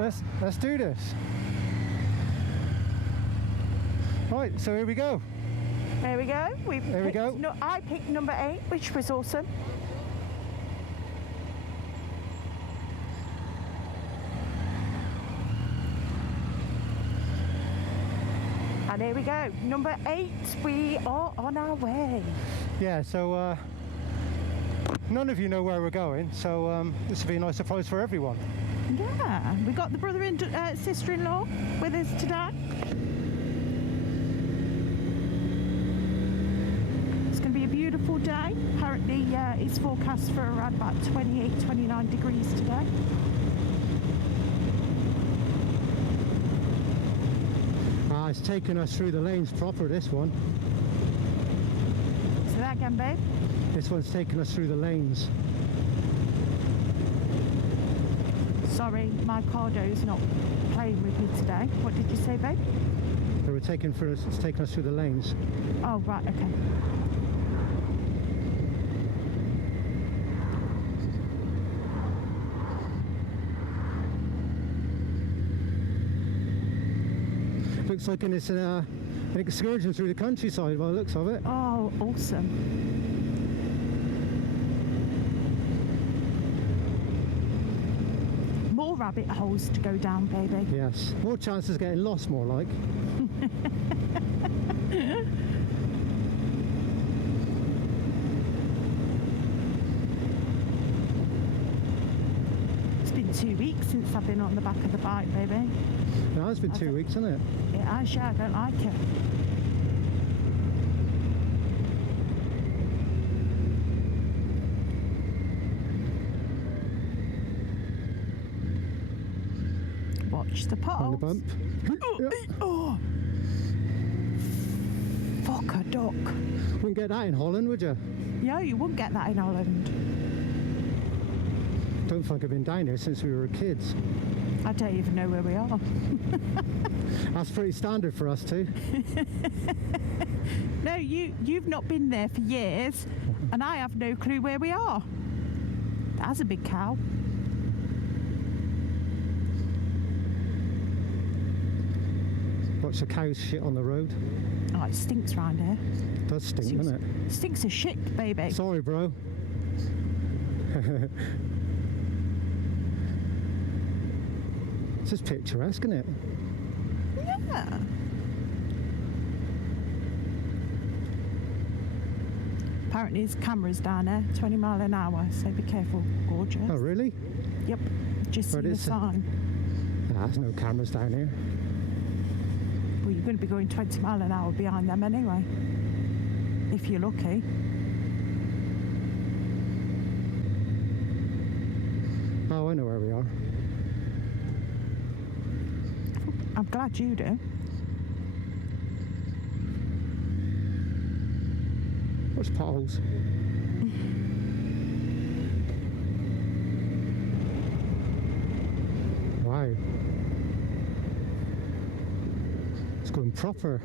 Let's do this. Right, so here we go. There we go. There we go. No, I picked number 8, which was awesome. And here we go. Number 8, we are on our way. Yeah, so none of you know where we're going, so this will be a nice surprise for everyone. Yeah, we got the brother and sister-in-law with us today. It's going to be a beautiful day. Apparently it's forecast for around about 28, 29 degrees today. It's taking us through the lanes proper, this one. Say that again, babe. This one's taking us through the lanes. Sorry, my Cardo's not playing with me today. What did you say, babe? They were taking for us. It's taking us through the lanes. Oh, right, okay. Looks like an excursion through the countryside by the looks of it. Oh, awesome. More rabbit holes to go down, baby. Yes. More chances of getting lost, more like. It's been 2 weeks since I've been on the back of the bike, baby. No, it's been 2 weeks, hasn't it? It has, yeah, I don't like it. Watch the potholes. On the bump. Oh! Fuck a duck. Wouldn't get that in Holland, would you? Yeah, you wouldn't get that in Holland. Don't think I've been down here since we were kids. I don't even know where we are. That's pretty standard for us too. No, you've not been there for years, and I have no clue where we are. That's a big cow. Watch the cows shit on the road. Oh, it stinks round here. It does stink, doesn't it? Stinks of shit, baby. Sorry, bro. It's just picturesque, isn't it? Yeah. Apparently there's cameras down there, 20 mile an hour, so be careful, gorgeous. Oh, really? Yep, just seen the sign. Nah, there's no cameras down here. Well, you're going to be going 20 mile an hour behind them anyway, if you're lucky. Oh, I know where we are. I'm glad you do. What's potholes? Wow. It's going proper.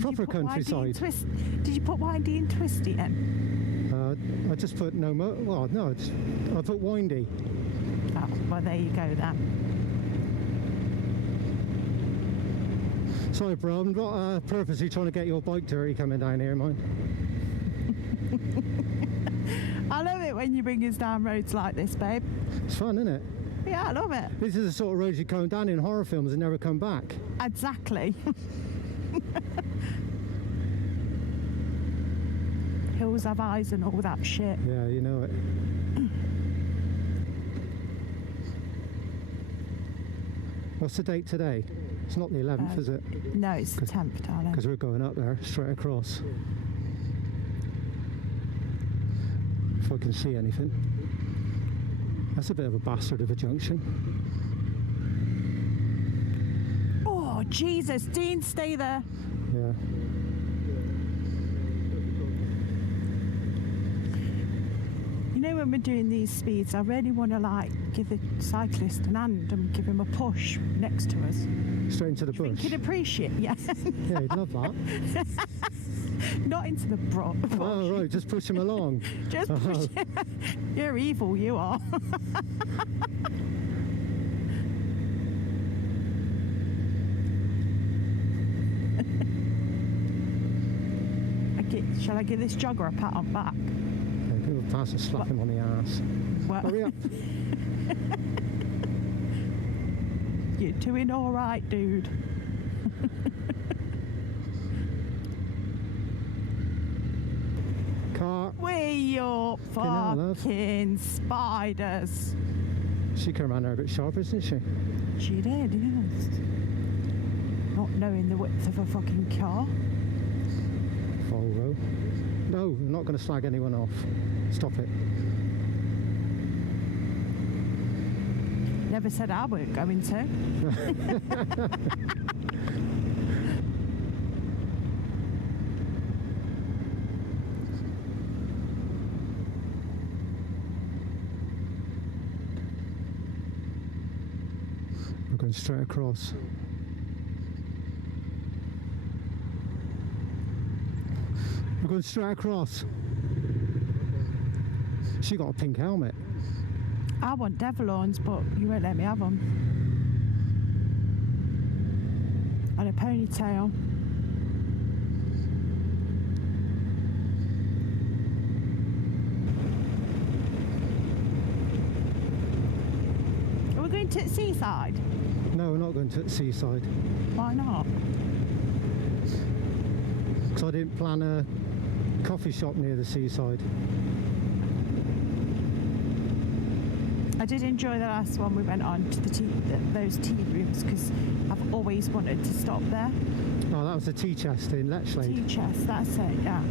Proper countryside. Did you put windy and twisty in? I just put no mo. Well, no, I put windy. Oh, well, there you go then. Sorry, bro, I'm not purposely trying to get your bike dirty coming down here, mine. I love it when you bring us down roads like this, babe. It's fun, isn't it? Yeah, I love it. This is the sort of roads you come down in horror films and never come back. Exactly. Hills have eyes and all that shit. Yeah, you know it. What's the date today? It's not the 11th, is it? No, it's the 10th, darling. Because we're going up there, straight across. If I can see anything. That's a bit of a bastard of a junction. Oh, Jesus, Dean, stay there. Yeah. You know, when we're doing these speeds, I really want to give the cyclist an hand and give him a push next to us. Straight into the bush. He'd appreciate, yeah. Yeah, he'd love that. Not into the bush. Oh, right, just push him along. Just push him. You're evil, you are. Shall I give this jogger a pat on the back? Yeah, give him a pass and slap him on the ass. Well, Hurry up. you're doing all right, dude. Car. Way up, hell, love. fucking spiders. She came around there a bit sharp, isn't she? She did, yes. Not knowing the width of a fucking car. Volvo. No, I'm not going to slag anyone off. Stop it. Never said I weren't going to. We're going straight across. We're going straight across. She got a pink helmet. I want devil horns, but you won't let me have them. And a ponytail. Are we going to the seaside? No, we're not going to the seaside. Why not? Because I didn't plan a coffee shop near the seaside. I did enjoy the last one we went on to those tea rooms because I've always wanted to stop there. Oh, that was the tea chest in Letchlade. Tea chest, that's it, yeah.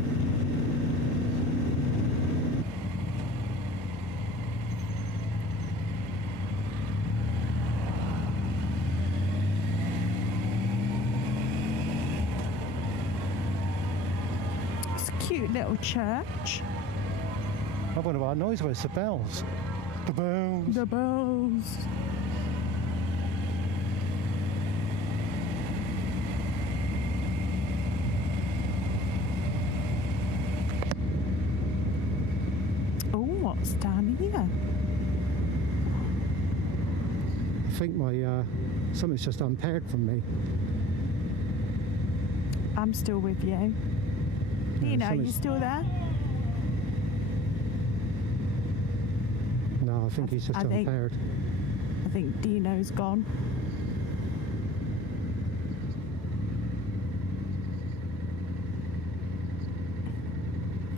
It's a cute little church. I wonder what noise was. The bells. The bells. The bells. Oh, what's down here? I think my something's just unpaired from me. I'm still with you. You know, you still there? No, I think he's just unpaired. I think Dino's gone.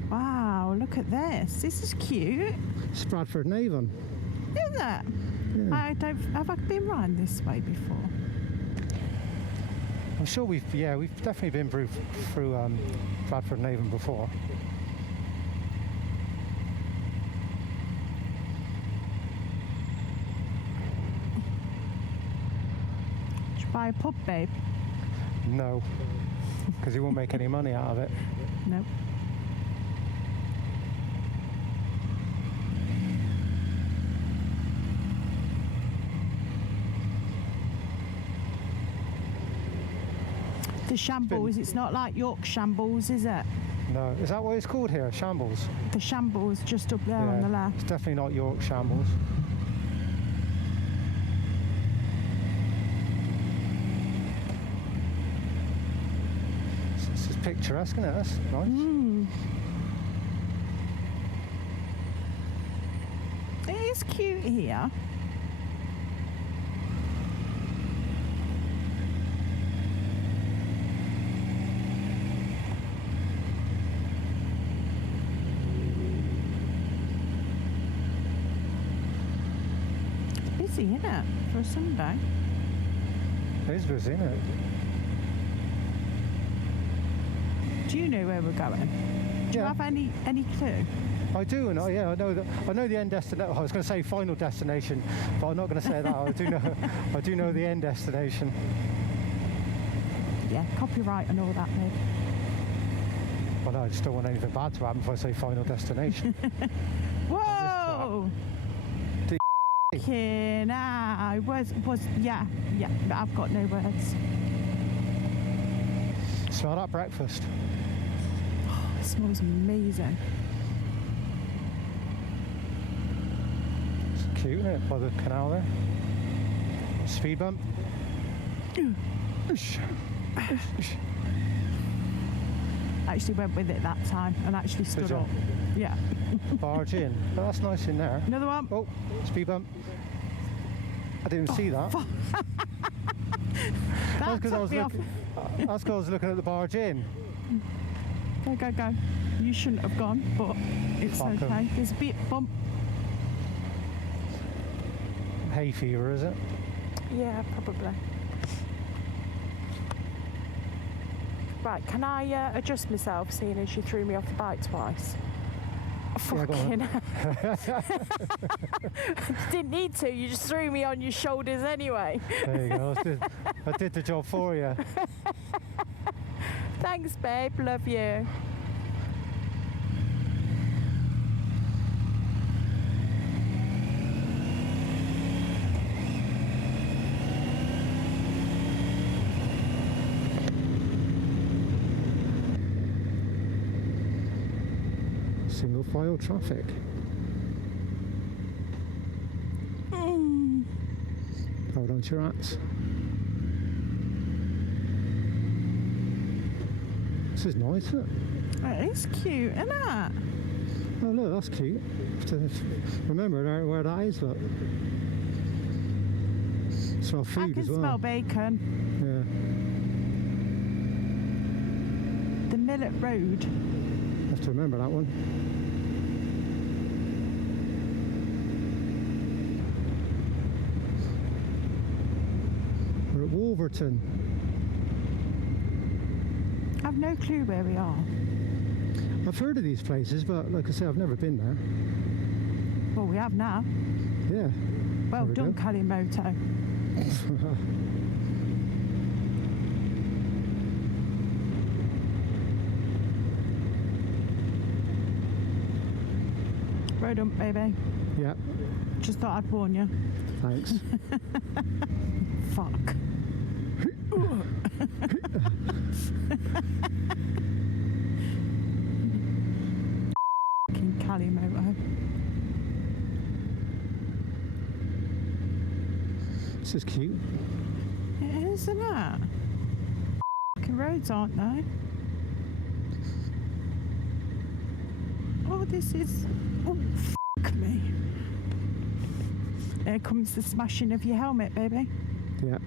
Wow, look at this. This is cute, It's Bradford and Avon. isn't it? Yeah. Have I been round this way before? I'm sure we've definitely been through Bradford and Avon before. Should buy a pub, babe? No, because he won't make any money out of it. No. The shambles, it's not like York shambles, is it? No, is that what it's called here? Shambles? The shambles just up there on the left. It's definitely not York shambles. This is picturesque, isn't it? That's nice. It is cute here. It's busy, isn't it, for a Sunday? It is busy, isn't it? Do you know where we're going? Do you Yeah. have any clue? I do, and I know that. I know the end destination. I was going to say final destination, but I'm not going to say that. I do know the end destination. Yeah, copyright and all that, babe. Well, no, I just don't want anything bad to happen if I say final destination. Whoa! Do Fucking I was yeah. I've got no words. Smell that breakfast. It smells amazing. It's cute, isn't it? By the canal there. Speed bump. actually went with it that time and actually stood ya? up. Yeah. Barge in. But that's nice in there. Another one. Oh, speed bump. I didn't even see that. That That's because I took was me off. That's because I was looking at the barge in. Go, go, go. You shouldn't have gone, but it's Fuck 'em. okay. There's a bit bump. Hay fever, is it? Yeah, probably. Right, can I adjust myself, seeing as you threw me off the bike twice? Yeah, go on. Fucking didn't need to, you just threw me on your shoulders anyway. There you go. I did the job for you. Thanks, babe. Love you. Single file traffic. Hold on to your hats. This is nice, isn't it? It is cute, isn't it? Oh look, that's cute. Have to remember where that is, look. Smell food I can as well. smell bacon. Yeah. The Millet Road. Have to remember that one. We're at Wolverton. I've no clue where we are. I've heard of these places, but like I say, I've never been there. Well, we have now. Yeah. Well There we done, go. Kalimoto. Road up, baby. Yeah. Just thought I'd warn you. Thanks. Fuck. Fucking Kalimoto. This is cute. It is, isn't it? Fucking roads, aren't they? Oh, this is... Oh, fuck me. There comes the smashing of your helmet, baby. Yeah.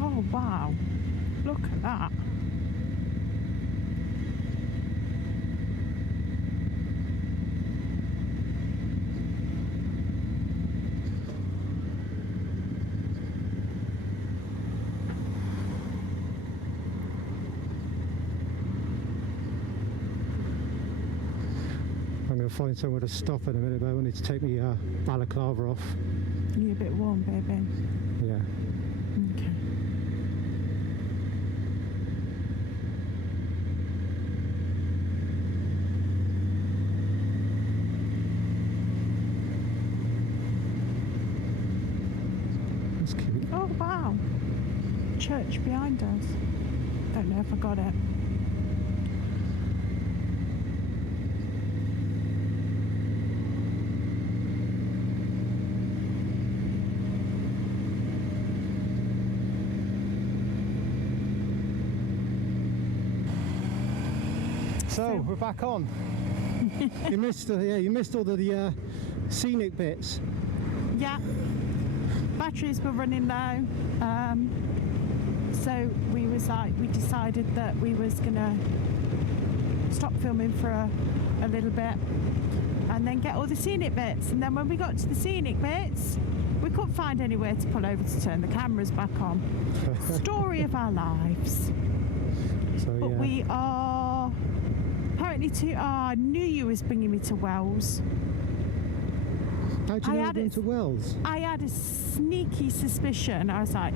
Oh, wow. Look at that. I'm going to find somewhere to stop in a minute, but I need to take my balaclava off. You're a bit warm, baby. Yeah. Okay. That's cute. Oh, wow. Church behind us. Don't know if I got it. So we're back on. You missed all the scenic bits. Yeah. Batteries were running low. So we decided that we was gonna stop filming for a little bit and then get all the scenic bits. And then when we got to the scenic bits, we couldn't find anywhere to pull over to turn the cameras back on. Story of our lives. So But yeah. we are apparently I knew you was bringing me to Wells. How do you I know had we're going it- to Wells? I had a sneaky suspicion. I was like,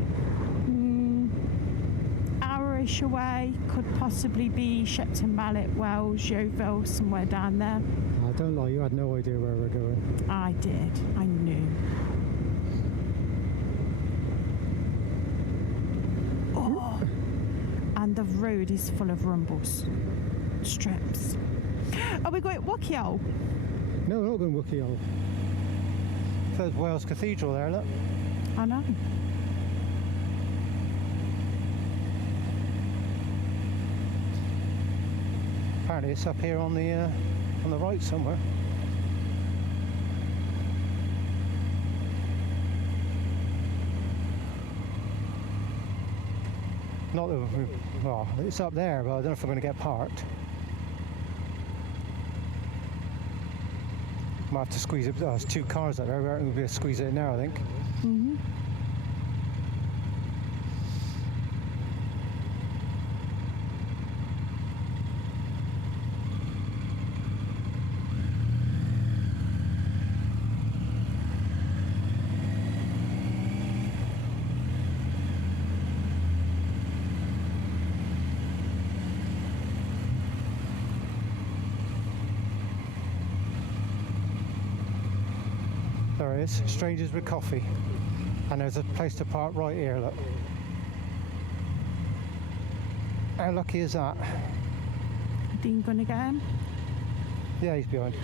hour-ish away, could possibly be Shepton Mallet, Wells, Yeovil, somewhere down there. I don't lie, you had no idea where we're going. I did. I knew. road is full of rumbles. Strips. Are we going Wookio? No, we're not going Wookiee Hole. There's Wales Cathedral there, look. I know. Apparently it's up here on the right somewhere. Not that well, it's up there, but I don't know if we're going to get parked. Might have to squeeze it. Oh, there's 2 cars up there. We're going to be able to squeeze it in there, I think. Mm-hmm. There it is, Strangers with Coffee. And there's a place to park right here, look. How lucky is that? Dean gonna get him? Yeah, he's behind.